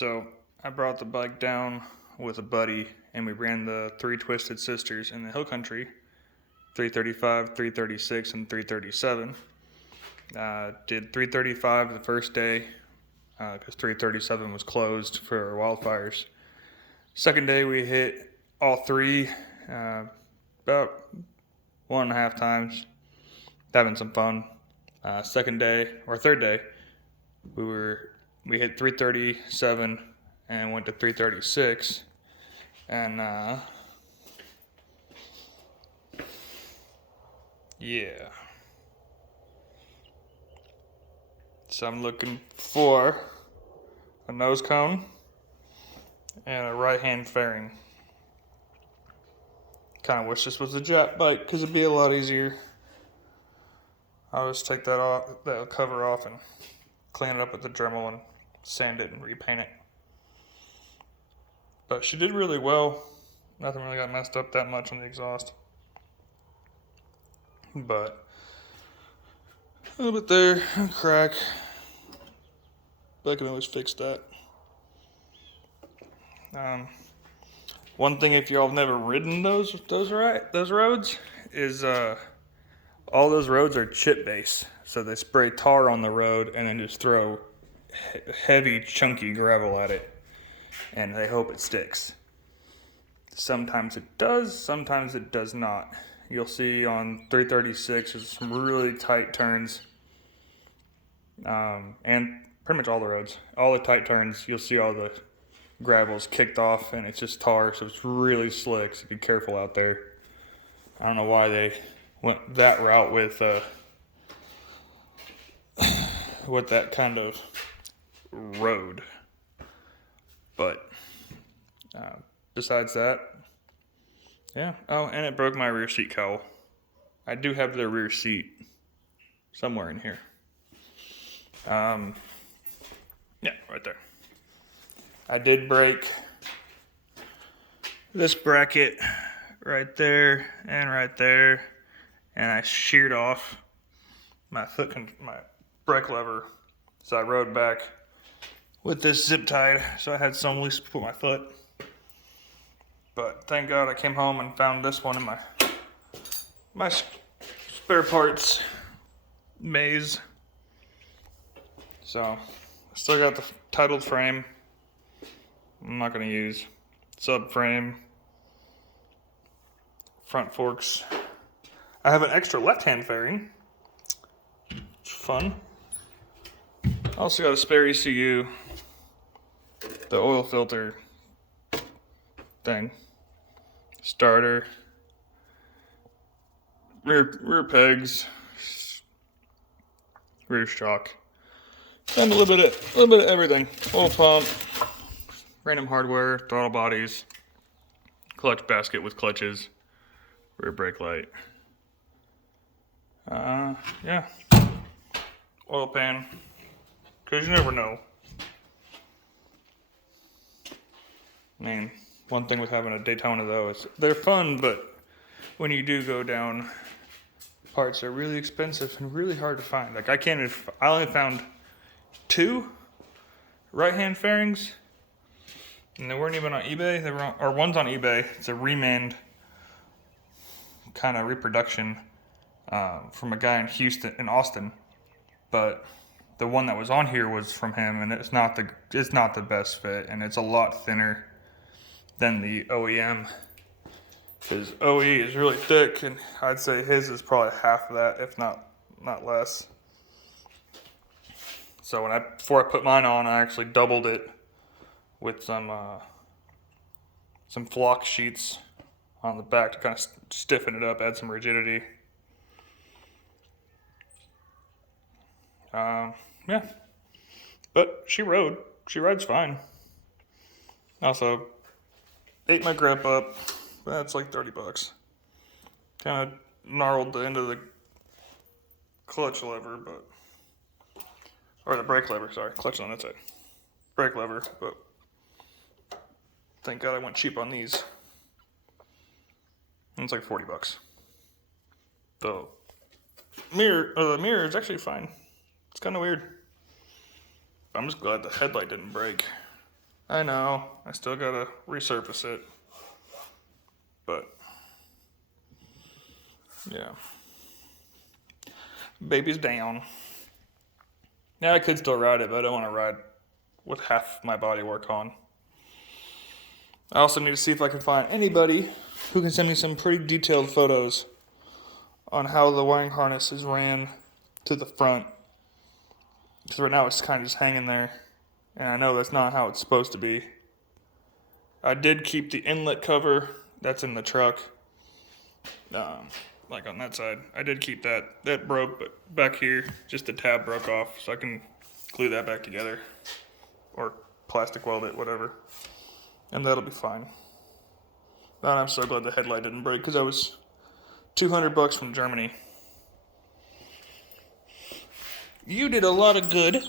So I brought the bike down with a buddy and we ran the 3 Twisted Sisters in the hill country, 335, 336, and 337. Did 335 the first day because 337 was closed for wildfires. Second day we hit all 3 about 1.5 times, having some fun. Third day, we hit 337 and went to 336, and yeah. So I'm looking for a nose cone and a right-hand fairing. Kind of wish this was a Jap bike because it'd be a lot easier. I'll just take that cover off and clean it up with the Dremel and sand it and repaint it. But she did really well. Nothing really got messed up that much on the exhaust. But a little bit there, a crack. But I can always fix that. One thing, if y'all have never ridden those roads, is all those roads are chip base. So they spray tar on the road and then just throw heavy, chunky gravel at it, and they hope it sticks. Sometimes it does, sometimes it does not. You'll see on 336 there's some really tight turns, and pretty much all the roads, all the tight turns, you'll see all the gravel's kicked off and it's just tar, so it's really slick, so be careful out there. I don't know why they went that route with that kind of road, but besides that, yeah. Oh, and it broke my rear seat cowl. I do have the rear seat somewhere in here. Yeah, right there. I did break this bracket right there, and I sheared off my brake lever, so I rode back with this zip tied, so I had some loose to put my foot. But thank God I came home and found this one in my spare parts maze. So still got the titled frame. I'm not going to use subframe, front forks. I have an extra left-hand fairing. It's fun. Also got a spare ECU, the oil filter thing, starter, rear pegs, rear shock, and a little bit of everything. Oil pump, random hardware, throttle bodies, clutch basket with clutches, rear brake light. Yeah. Oil pan, because you never know. I mean, one thing with having a Daytona though is they're fun, but when you do go down, parts are really expensive and really hard to find. Like I only found 2 right-hand fairings, and they weren't even on eBay. One's on eBay. It's a Remand kind of reproduction from a guy in Austin, but the one that was on here was from him, and it's not the best fit, and it's a lot thinner than the OEM. His OE is really thick, and I'd say his is probably half of that, if not less. So before I put mine on, I actually doubled it with some flock sheets on the back to kind of stiffen it up, add some rigidity. Yeah, but she rides fine. Also, ate my grip up. That's like $30. Kind of gnarled the end of the clutch lever, or the brake lever, sorry. Clutch on that side. Brake lever, but thank God I went cheap on these. And it's like $40. The mirror is actually fine. It's kind of weird. I'm just glad the headlight didn't break. I know. I still gotta resurface it. But, yeah. Baby's down. Now I could still ride it, but I don't want to ride with half my body work on. I also need to see if I can find anybody who can send me some pretty detailed photos on how the wiring harness is ran to the front. Because right now it's kind of just hanging there. And I know that's not how it's supposed to be. I did keep the inlet cover that's in the truck. Like on that side. I did keep that. That broke, but back here, just the tab broke off. So I can glue that back together. Or plastic weld it, whatever. And that'll be fine. And I'm so glad the headlight didn't break because I was $200 from Germany. You did a lot of good.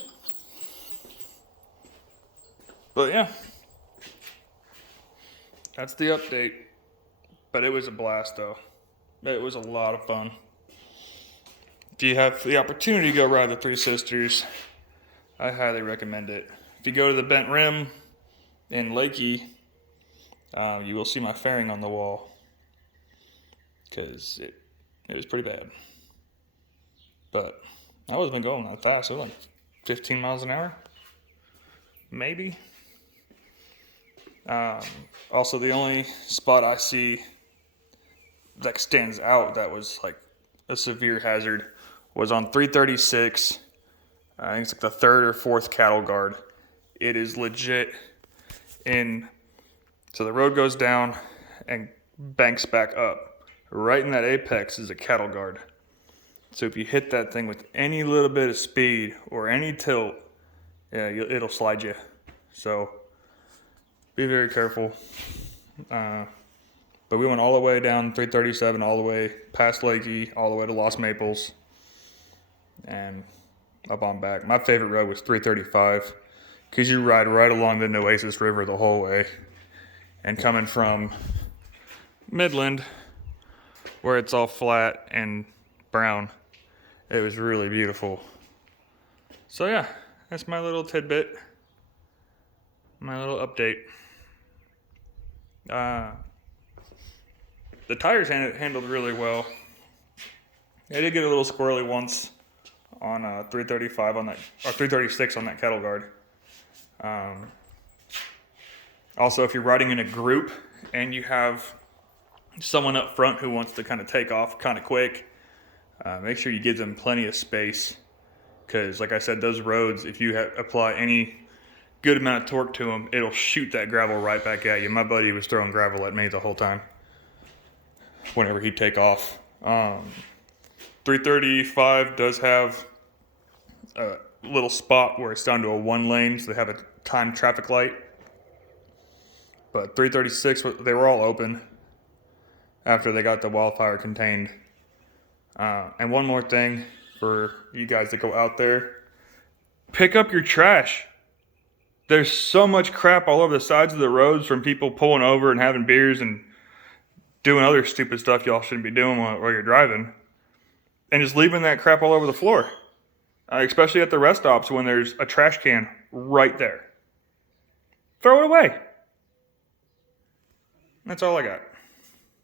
But yeah. That's the update. But it was a blast though. It was a lot of fun. If you have the opportunity to go ride the Three Sisters, I highly recommend it. If you go to the Bent Rim in Lakey, you will see my fairing on the wall. Because it was pretty bad. But I wasn't been going that fast. It was like 15 miles an hour. Maybe. Also, the only spot I see that stands out that was like a severe hazard was on 336. I think it's like the third or fourth cattle guard. It is legit in, so the road goes down and banks back up. Right in that apex is a cattle guard. So if you hit that thing with any little bit of speed or any tilt, yeah, it'll slide you. So be very careful. But we went all the way down 337, all the way past Lakey, all the way to Los Maples, and up on back. My favorite road was 335, because you ride right along the Nueces River the whole way. And coming from Midland, where it's all flat and brown, it was really beautiful. So yeah, that's my little tidbit, my little update. The tires handled really well. I did get a little squirrely once on 335 on that, or 336 on that cattle guard. Also, if you're riding in a group and you have someone up front who wants to kind of take off kind of quick, make sure you give them plenty of space. Because, like I said, those roads, if you apply any good amount of torque to them, it'll shoot that gravel right back at you. My buddy was throwing gravel at me the whole time whenever he'd take off. 335 does have a little spot where it's down to a one lane, so they have a timed traffic light. But 336, they were all open after they got the wildfire contained. And one more thing for you guys that go out there, pick up your trash. There's so much crap all over the sides of the roads from people pulling over and having beers and doing other stupid stuff y'all shouldn't be doing while you're driving. And just leaving that crap all over the floor. Especially at the rest stops when there's a trash can right there. Throw it away. That's all I got.